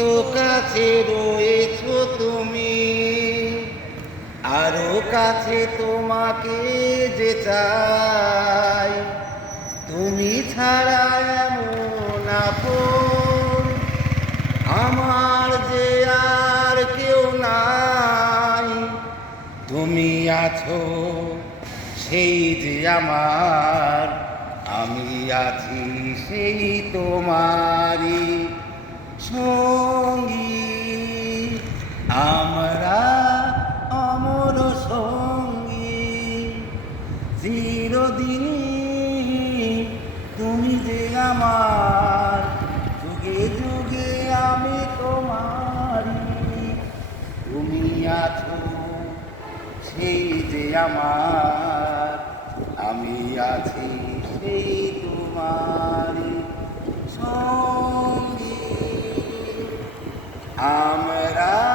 তো কাছে রয়েছো তুমি, আরো কাছে তোমাকে যে চাই। তুমি ছাড়া এমন আপন আমার যে আর কেউ নাই। তুমি আছো সেই যে আমার, আমি আছি সেই তোমারই সঙ্গী। আমরা অমর সঙ্গী, চিরদিনই তুমি যে আমার, যুগে যুগে আমি তোমারই। তুমি আছো সেই যে আমার, আমি আছি সেই তোমারই সঙ্গী। আমরা